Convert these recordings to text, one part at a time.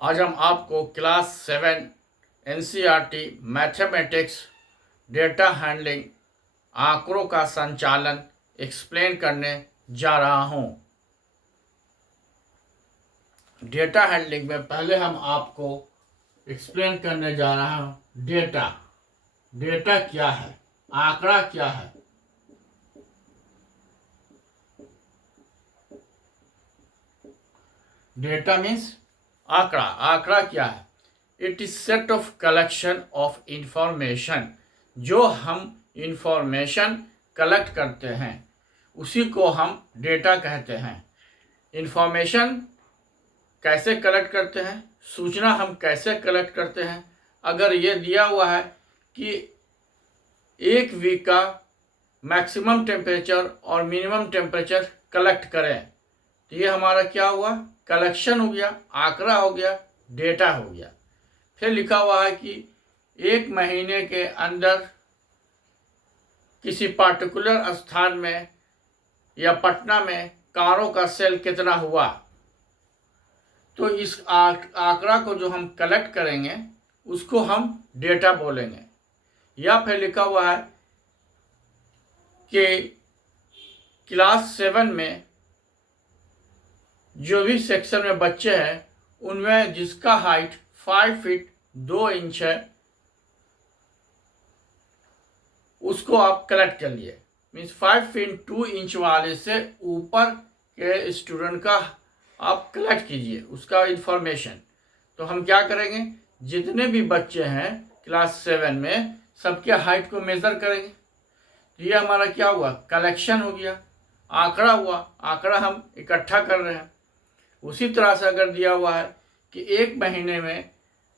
आज हम आपको class 7 NCERT mathematics data handling आंकड़ों का संचालन एक्सप्लेन करने जा रहा हूं। डेटा हैंडलिंग में पहले हम आपको एक्सप्लेन करने जा रहा हूं डेटा। डेटा क्या है, आंकड़ा क्या है। डेटा मीन्स आंकड़ा। आंकड़ा क्या है? It is set of collection of information. जो हम इंफॉर्मेशन कलेक्ट करते हैं उसी को हम डेटा कहते हैं। इंफॉर्मेशन कैसे कलेक्ट करते हैं, सूचना हम कैसे कलेक्ट करते हैं। अगर ये दिया हुआ है कि एक वीक का मैक्सिमम टेम्परेचर और मिनिमम टेम्परेचर कलेक्ट करें, तो ये हमारा क्या हुआ? कलेक्शन हो गया, आंकड़ा हो गया, डेटा हो गया। फिर लिखा हुआ है कि एक महीने के अंदर किसी पार्टिकुलर स्थान में या पटना में कारों का सेल कितना हुआ, तो इस आंकड़ा को जो हम कलेक्ट करेंगे उसको हम डेटा बोलेंगे। या फिर लिखा हुआ है कि क्लास 7 में जो भी सेक्शन में बच्चे हैं उनमें जिसका हाइट 5 फीट 2 इंच है उसको आप कलेक्ट कर लिए। मीन्स 5 फीट 2 इंच वाले से ऊपर के स्टूडेंट का आप कलेक्ट कीजिए उसका इंफॉर्मेशन। तो हम क्या करेंगे, जितने भी बच्चे हैं क्लास 7 में सबके हाइट को मेज़र करेंगे। तो ये हमारा क्या हुआ? कलेक्शन हो गया, आंकड़ा हुआ। आंकड़ा हम इकट्ठा कर रहे हैं। उसी तरह से अगर दिया हुआ है कि एक महीने में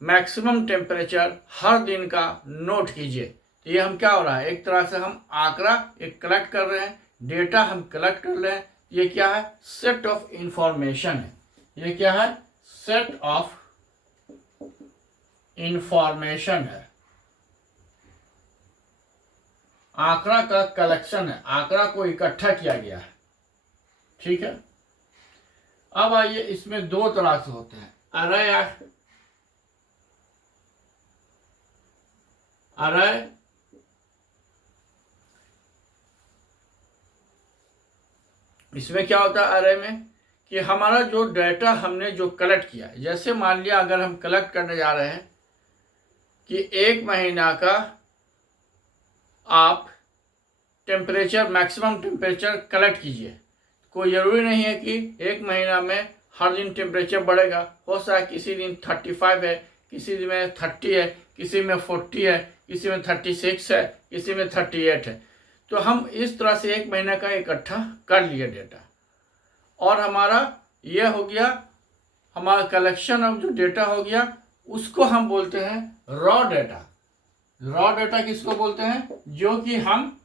मैक्सिमम टेम्परेचर हर दिन का नोट कीजिए, तो ये हम क्या हो रहा है? एक तरह से हम आंकड़ा एक कलेक्ट कर रहे हैं, डेटा हम कलेक्ट कर रहे हैं। ये क्या है? सेट ऑफ इंफॉर्मेशन है। ये क्या है? सेट ऑफ इंफॉर्मेशन है। आंकड़ा का कलेक्शन है, आंकड़ा को इकट्ठा किया गया है। ठीक है। अब आइए, इसमें दो तरह से होते हैं, अरे इसमें क्या होता है अरे में कि हमारा जो डेटा हमने जो कलेक्ट किया है, जैसे मान लिया अगर हम कलेक्ट करने जा रहे हैं कि एक महीना का आप टेम्परेचर मैक्सिमम टेम्परेचर कलेक्ट कीजिए। कोई ज़रूरी नहीं है कि एक महीना में हर दिन टेम्परेचर बढ़ेगा। हो सकता है किसी दिन 35 है, किसी दिन में 30 है, किसी में 40 है, किसी में 36 है, किसी में 38 है। तो हम इस तरह से एक महीने का इकट्ठा कर लिए डेटा, और हमारा ये हो गया, हमारा कलेक्शन ऑफ जो डेटा हो गया उसको हम बोलते हैं रॉ डेटा। रॉ डेटा किसको बोलते हैं? जो कि हम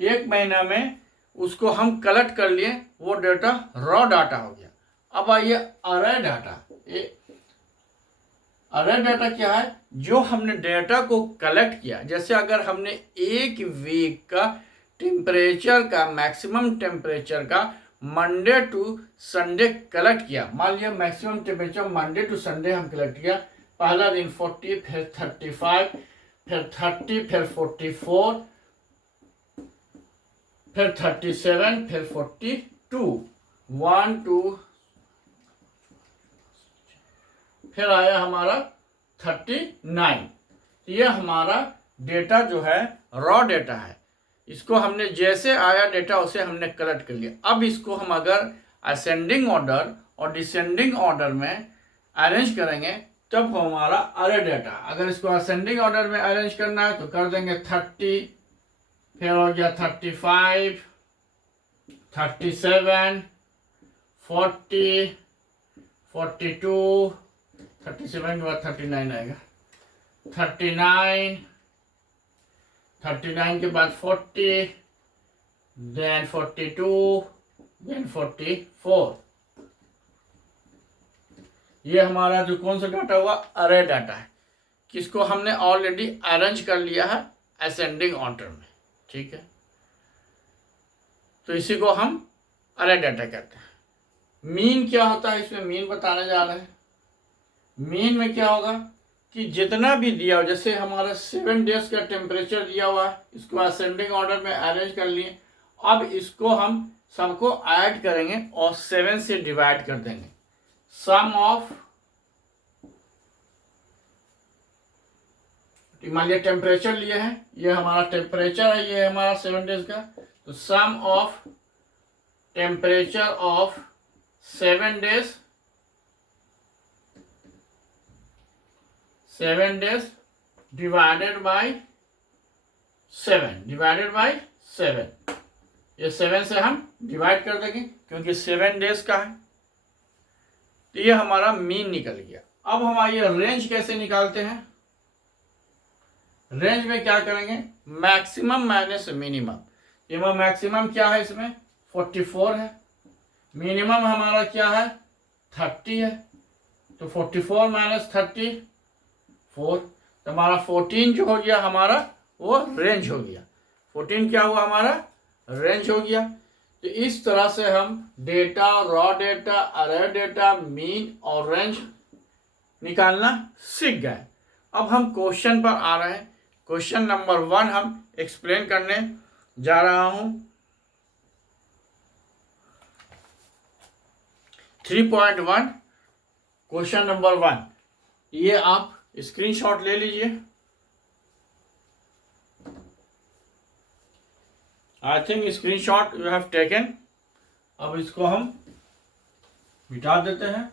एक महीना में उसको हम कलेक्ट कर लिए, वो डेटा रॉ डाटा हो गया। अब आइए अरे डाटा। अरे डाटा क्या है? जो हमने डेटा को कलेक्ट किया, जैसे अगर हमने एक वीक का टेम्परेचर का मैक्सिमम टेम्परेचर का मंडे टू संडे कलेक्ट किया। मान लिया maximum temperature Monday to Sunday हम कलेक्ट किया। पहला दिन 40, फिर 35, फिर 30, फिर 44, फिर 37, फिर 42, 1 2, फिर आया हमारा 39। ये हमारा डेटा जो है रॉ डेटा है। इसको हमने जैसे आया डेटा उसे हमने कलेक्ट कर लिया। अब इसको हम अगर असेंडिंग ऑर्डर और डिसेंडिंग ऑर्डर में अरेंज करेंगे तब हमारा अरे डेटा। अगर इसको असेंडिंग ऑर्डर में अरेंज करना है तो कर देंगे 30, फिर हो गया 35, 37, 40, 42, 37 के बाद 39 आएगा, 39, 39 के बाद 40, देन 42, देन 44। ये हमारा जो कौन सा डाटा हुआ? अरे डाटा है, किसको हमने ऑलरेडी अरेंज कर लिया है असेंडिंग ऑर्डर में। ठीक है, तो इसी को हम अरे डाटा कहते हैं। मीन क्या होता है? इसमें मीन बताने जा रहे हैं। मीन में क्या होगा कि जितना भी दिया हो, जैसे हमारा 7 डेज का टेम्परेचर दिया हुआ है, इसको असेंडिंग ऑर्डर में अरेंज कर लिए। अब इसको हम सबको ऐड करेंगे और 7 से डिवाइड कर देंगे। सम ऑफ, मान लिया टेम्परेचर लिए हैं, ये हमारा टेम्परेचर है, ये हमारा 7 डेज का, तो sum of temperature of 7 days, 7 days divided by 7, ये 7 से हम डिवाइड कर देंगे क्योंकि 7 डेज का है। तो ये हमारा मीन निकल गया। अब हमारा ये रेंज कैसे निकालते हैं? रेंज में क्या करेंगे, मैक्सिमम माइनस मिनिमम। ये मैक्सिमम क्या है, इसमें 44 है, मिनिमम हमारा क्या है 30 है, तो 44 माइनस 34, तो हमारा 14 जो हो गया हमारा वो रेंज हो गया। 14 क्या हुआ हमारा रेंज हो गया। तो इस तरह से हम डेटा, रॉ डेटा, अरे डेटा, मीन और रेंज निकालना सीख गए। अब हम क्वेश्चन पर आ रहे हैं। क्वेश्चन नंबर 1 हम एक्सप्लेन करने जा रहा हूं। 3.1 क्वेश्चन नंबर 1, ये आप स्क्रीनशॉट ले लीजिए। I think screenshot you have taken. अब इसको हम मिटा देते हैं।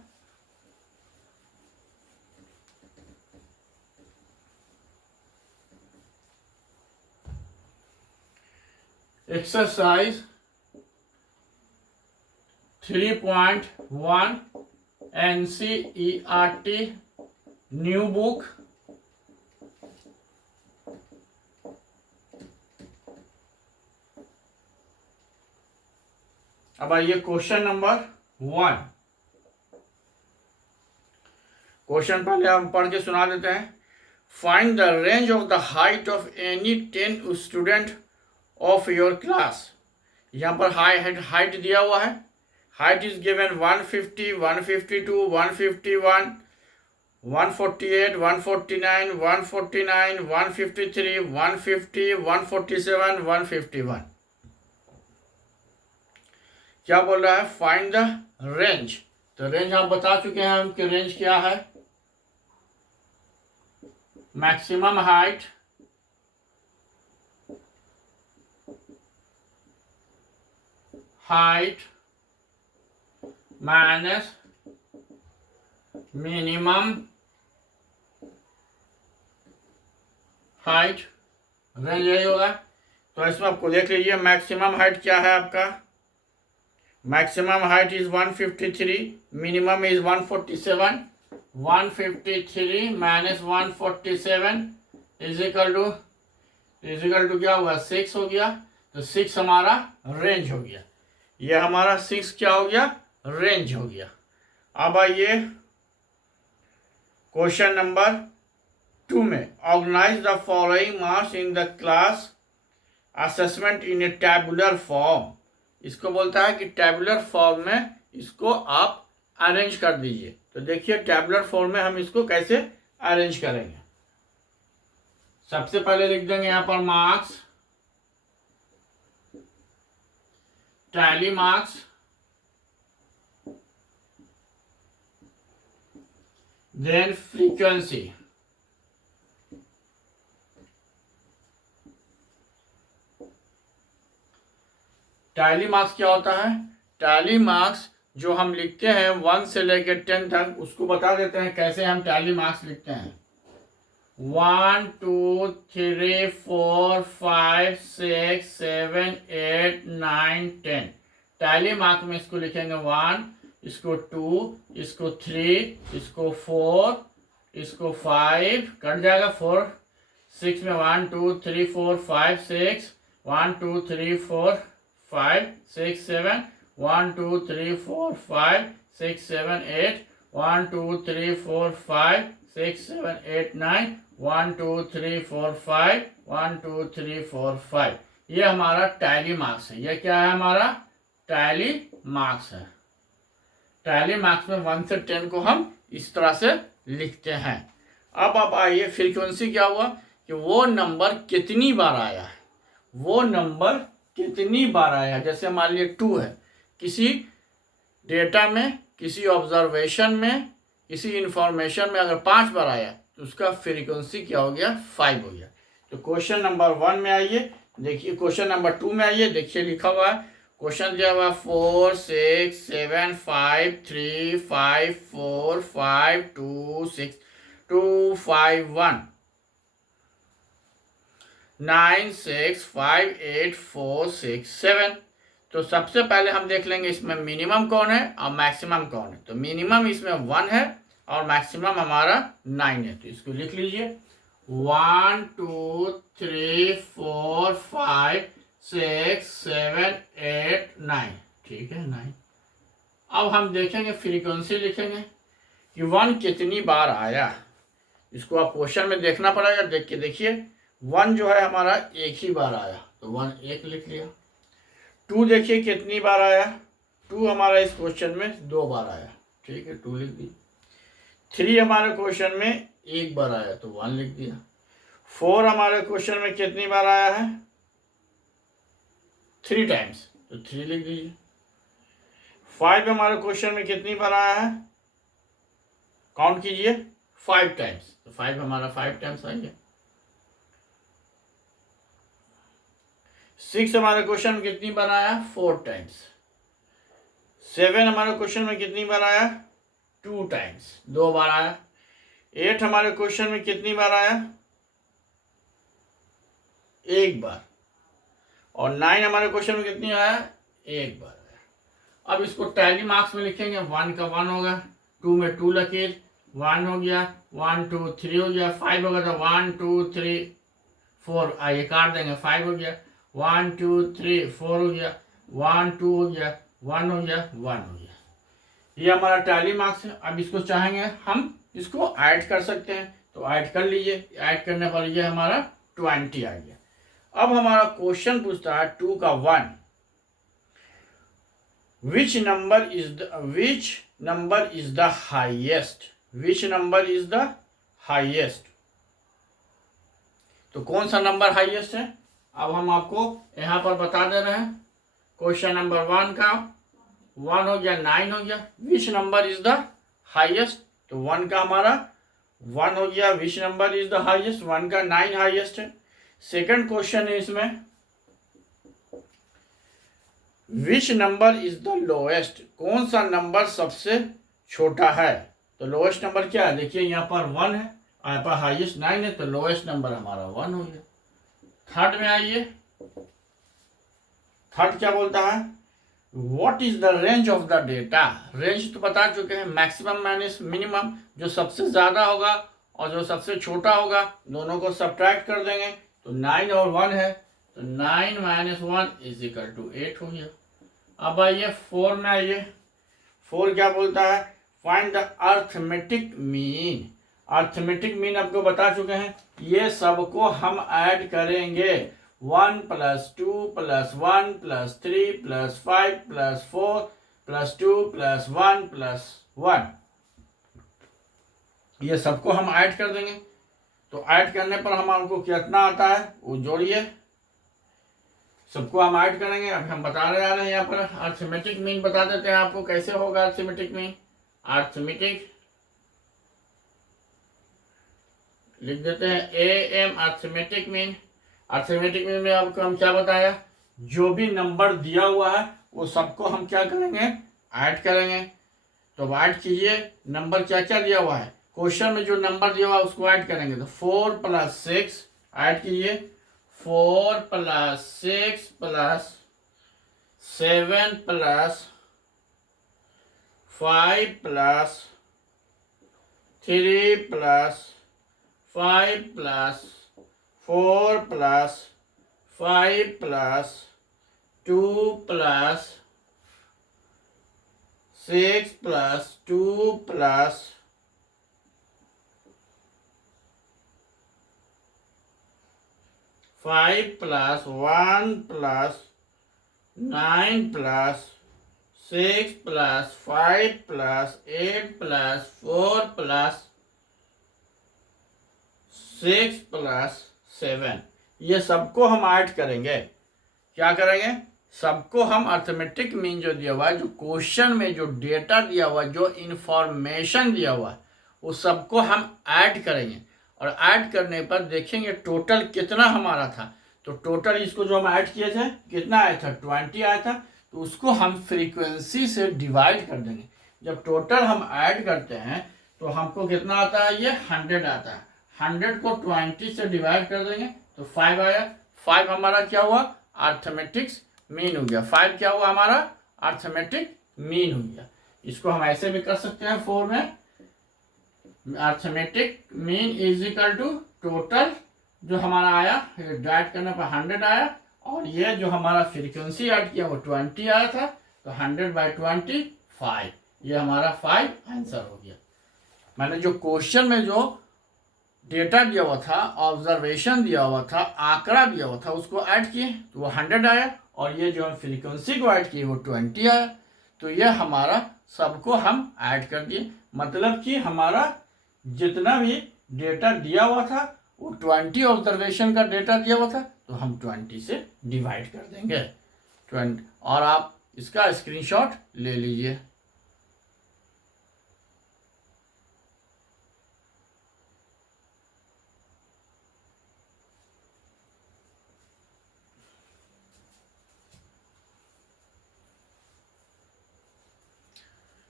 एक्सरसाइज 3.1 NCERT न्यू बुक, अब आइए क्वेश्चन नंबर 1। क्वेश्चन पहले हम पढ़ के सुना देते हैं। Find the range of the height of any 10 student of your class. यहाँ पर हाइट दिया हुआ है। Height is given 150, 152, 151, 148, 149, 149, 153, 150, 147, 151। क्या बोल रहा है, फाइंड द रेंज। तो रेंज आप बता चुके हैं हम कि रेंज क्या है, maximum height minus minimum height, range यही होगा। तो इसमें आपको देख लीजिए मैक्सिमम हाइट क्या है आपका, maximum height is 153, minimum is 147, 153 minus 147 is equal to क्या हुआ 6 हो गया। तो 6 हमारा रेंज हो गया। ये हमारा 6 क्या हो गया, रेंज हो गया। अब आइए क्वेश्चन नंबर 2 में, organise the following marks in the class assessment in a tabular form. इसको बोलता है कि टैबुलर फॉर्म में इसको आप अरेंज कर दीजिए। तो देखिए टैबुलर फॉर्म में हम इसको कैसे अरेंज करेंगे। सबसे पहले लिख देंगे यहाँ पर marks, tally marks, then frequency, tally marks क्या होता है, टैली मार्क्स जो हम लिखते हैं 1 से लेकर 10 तक, उसको बता देते हैं कैसे हम टैली मार्क्स लिखते हैं। 1 2 3 4 5 6 7 8 9 10। टैली मार्क में इसको लिखेंगे 1, इसको 2, इसको 3, इसको 4, इसको 5, कट जाएगा 4, 6 में 1 2 3 4 5 6, 1 2 3 4 5 6 7, 1 2 3 4 5 6 7 8, 1 2 3 4 5 6 7 8 9, 1 2 3 4 5, 1 2 3 4 5। ये हमारा टैली मार्क्स है। ये क्या है, हमारा टैली मार्क्स है। टैली मार्क्स में 1 से 10 को हम इस तरह से लिखते हैं। अब आइए फ्रीक्वेंसी क्या हुआ कि वो नंबर कितनी बार आया है, वो नंबर कितनी बार आया। जैसे मान लीजिए 2 है, किसी डेटा में, किसी ऑब्जर्वेशन में, किसी इंफॉर्मेशन में अगर 5 बार आया तो उसका फ्रीक्वेंसी क्या हो गया, 5 हो गया। तो क्वेश्चन नंबर 1 में आइए, देखिए क्वेश्चन नंबर 2 में आइए, देखिए लिखा हुआ है क्वेश्चन दिया हुआ 4 6 7 5 3 5 4 5 2 6 2 5 1 9 6 5 8 4 6 7। तो सबसे पहले हम देख लेंगे इसमें मिनिमम कौन है और मैक्सिमम कौन है। तो मिनिमम इसमें 1 है और मैक्सिमम हमारा 9 है। तो इसको लिख लीजिए 1 2 3 4 5 6 7 8 9, ठीक है 9। अब हम देखेंगे फ्रीक्वेंसी लिखेंगे कि 1 कितनी बार आया। इसको आप क्वेश्चन में देखना पड़ेगा, देख के देखिए 1 जो है हमारा एक ही बार आया, तो 1 एक लिख लिया। 2 देखिए कितनी बार आया, 2 हमारा इस क्वेश्चन में 2 बार आया, ठीक है 2 लिख दी। 3 हमारे क्वेश्चन में 1 बार आया तो 1 लिख दिया। 4 हमारे क्वेश्चन में कितनी बार आया है, 3 टाइम्स, तो 3 लिख दीजिए। 5 हमारे क्वेश्चन में कितनी बार आया है, काउंट कीजिए 5 टाइम्स, तो 5 हमारा 5 टाइम्स आएंगे। 6 हमारे क्वेश्चन में कितनी बार आया, 4 टाइम्स। 7 हमारे क्वेश्चन में कितनी बार आया, 2 टाइम्स, 2 बार आया। 8 हमारे क्वेश्चन में कितनी बार आया, 1 बार। और 9 हमारे क्वेश्चन में कितनी आया, 1 बार आया। अब इसको टैली मार्क्स में लिखेंगे, 1 का 1 होगा, 2 में 2 लकीर, 1 हो गया, 1 2 3 हो गया, 5 होगा तो 1 2 3 4, आइए काट देंगे, 5 हो गया, 1 2 3 4 हो गया, 1 2 हो गया, 1 हो गया, 1 हो गया। ये हमारा टैली मार्क्स है। अब इसको चाहेंगे हम इसको ऐड कर सकते हैं, तो ऐड कर लीजिए। ऐड करने पर ये हमारा 20 आ गया। अब हमारा क्वेश्चन पूछता है 2 का 1, which number is the highest, which number is the highest. तो कौन सा नंबर हाईएस्ट है, अब हम आपको यहाँ पर बता दे रहे हैं। क्वेश्चन नंबर 1 का 1 हो गया, 9 हो गया, which number is the highest, तो 1 का हमारा 1 हो गया, which number is the highest, 1 का 9 हाईएस्ट है। सेकंड क्वेश्चन है इसमें, which number is the lowest, कौन सा नंबर सबसे छोटा है। तो लोएस्ट नंबर क्या है, देखिए यहाँ पर 1 है, यहाँ पर हाईएस्ट 9 है, तो लोएस्ट नंबर हमारा 1 हो गया। थर्ड में आइए, थर्ड क्या बोलता है, what is the range of the data. Range तो बता चुके हैं, मैक्सिमम माइनस मिनिमम, जो सबसे ज्यादा होगा और जो सबसे छोटा होगा दोनों को सब्ट्रैक्ट कर देंगे, तो 9 और 1 है, तो 9 - 1 = 8 हो गया। अब आइए 4 में आइए, 4 क्या बोलता है, find the arithmetic mean. Arithmetic mean आपको बता चुके हैं, ये सबको हम ऐड करेंगे, 1 + 2 + 1 + 3 + 5 + 4 + 2 + 1 + 1, ये सबको हम ऐड कर देंगे। तो ऐड करने पर हमको कितना आता है वो जोड़िए, सबको हम ऐड करेंगे। अब हम बता रहे आ रहे हैं यहाँ पर अर्थमेटिक मीन बता देते हैं आपको कैसे होगा अर्थमेटिक मीन। अर्थमेटिक लिख देते हैं AM, arithmetic mean. Arithmetic mean में आपको हम क्या बताया, जो भी नंबर दिया हुआ है वो सबको हम क्या करेंगे, ऐड करेंगे। तो ऐड कीजिए, नंबर क्या क्या दिया हुआ है, क्वेश्चन में जो नंबर दिया हुआ है उसको ऐड करेंगे। तो 4 + 6 ऐड कीजिए, 4 + 6 + 7 + 5 + 3 + 5 + 4 + 5 + 2 + 6 + 2 + 5 + 1 + 9 + 6 plus 5 plus 8 plus 4 plus 6 plus 7, ये सबको हम ऐड करेंगे। क्या करेंगे? सबको हम अर्थमेटिक मीन जो दिया हुआ है, जो क्वेश्चन में जो डेटा दिया हुआ है, जो इंफॉर्मेशन दिया हुआ है, उस सबको हम ऐड करेंगे। और ऐड करने पर देखेंगे टोटल कितना हमारा था। तो टोटल इसको जो हम ऐड किए थे कितना आया था? 20 आया था। तो उसको हम फ्रीक्वेंसी से डिवाइड कर देंगे। जब टोटल हम ऐड करते हैं तो हमको कितना आता है? ये 100 आता है। 100 को 20 से डिवाइड कर देंगे तो 5 आया। 5 हमारा क्या हुआ? अर्थमेटिक्स मीन हो गया। 5 क्या हुआ हमारा? अर्थमेटिक मीन हो गया। इसको हम ऐसे भी कर सकते हैं 4 में, arithmetic mean is equal to total जो हमारा आया, डिवाइड करने पर 100 आया, और ये जो हमारा फ्रीक्वेंसी ऐड किया वो 20 आया था, तो 100/20 5, ये हमारा 5 आंसर हो गया। मैंने जो क्वेश्चन में जो डेटा दिया हुआ था, ऑब्जर्वेशन दिया हुआ था, आंकड़ा दिया हुआ था, उसको ऐड किए तो वो 100 आया, और ये जो हम फ्रीक्वेंसी को ऐड किए वो 20 आया। तो ये हमारा सबको हम ऐड कर दिए। मतलब कि हमारा जितना भी डेटा दिया हुआ था वो 20 ऑब्जर्वेशन का डेटा दिया हुआ था, तो हम 20 से डिवाइड कर देंगे 20। और आप इसका स्क्रीनशॉट ले लीजिए।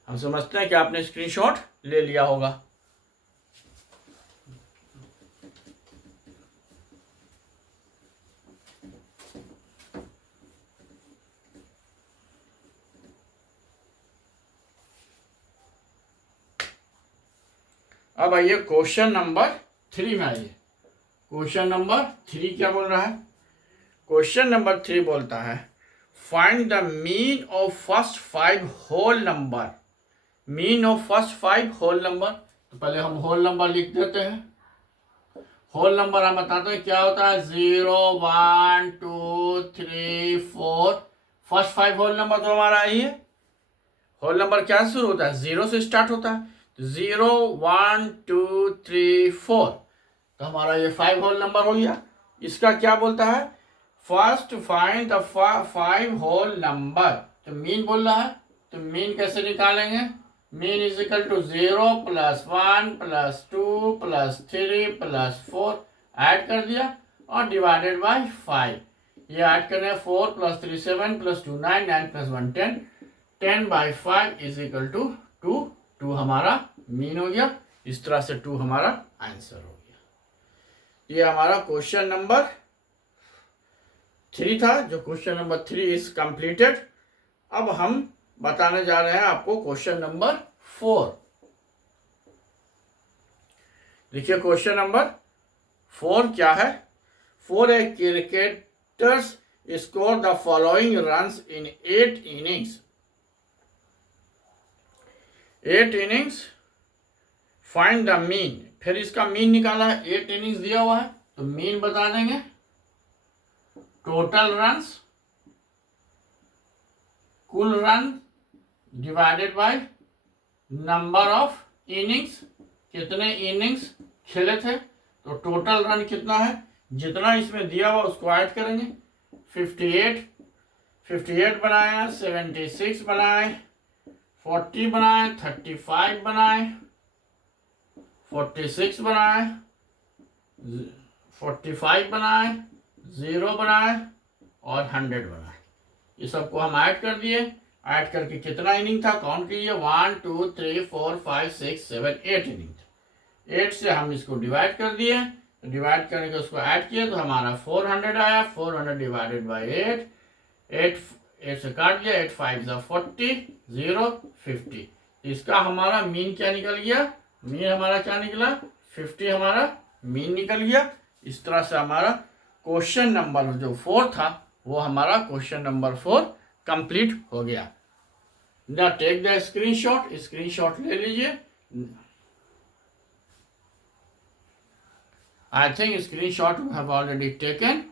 हम समझते हैं कि आपने स्क्रीनशॉट ले लिया होगा। अब आइए क्वेश्चन नंबर 3 में आइए। क्वेश्चन नंबर 3 क्या बोल रहा है? क्वेश्चन नंबर 3 बोलता है find the mean of first 5 whole number. Mean of first 5 whole number. तो पहले हम होल नंबर लिख देते हैं। होल नंबर हम बताते हैं क्या होता है। 0 1 2 3 4। फर्स्ट 5 होल नंबर तो हमारा यही है। होल नंबर क्या शुरू होता है? 0 से स्टार्ट होता है। 0 1 2 3 4, तो हमारा ये 5 होल नंबर हो गया। इसका क्या बोलता है? First find the 5 whole number. तो मीन बोल रहा है, तो मीन कैसे निकालेंगे? Mean is equal to 0 plus 1 plus 2 plus 3 plus 4, add कर दिया और डिवाइडेड बाय 5। ये ऐड करने 4 plus 3 7 plus 2 9 9 plus 1 10, 10/5 is equal to 2। 2 हमारा मीन हो गया। इस तरह से 2 हमारा आंसर हो गया। ये हमारा क्वेश्चन नंबर 3 था। जो क्वेश्चन नंबर 3 इज कंप्लीटेड। अब हम बताने जा रहे हैं आपको क्वेश्चन नंबर 4। देखिए क्वेश्चन नंबर 4 क्या है। 4 a cricketers score the following runs in 8 innings. 8 innings, find the mean. फिर इसका मीन निकाला है। 8 इनिंग्स दिया हुआ है तो मीन बता देंगे। टोटल रन्स, कुल run divided by number of innings, कितने इनिंग्स खेले थे। तो टोटल रन कितना है, जितना इसमें दिया हुआ उसको ऐड करेंगे। 58 बनाए, 76 बनाए, 40 बनाए, 35 बनाए, 46 बनाए, 45 बनाए, 0 बनाए और 100 बनाए। ये सबको हम ऐड कर दिए। ऐड करके कितना इनिंग था काउंट कीजिए। 1 2 3 4 5 6 7 8 इनिंग था। 8 से हम इसको डिवाइड कर दिए। तो डिवाइड करने के उसको ऐड किए तो हमारा 400 आया। 400 डिवाइडेड बाई 8, 8 से काट दिया। 8 5 40, 0 50। इसका हमारा मीन क्या निकल गया? मीन हमारा क्या निकला? 50 हमारा मीन निकल गया। इस तरह से हमारा क्वेश्चन नंबर जो 4 था वो हमारा क्वेश्चन नंबर 4 कंप्लीट हो गया। ना टेक द स्क्रीनशॉट। स्क्रीनशॉट ले लीजिए। I think screenshot we have already taken.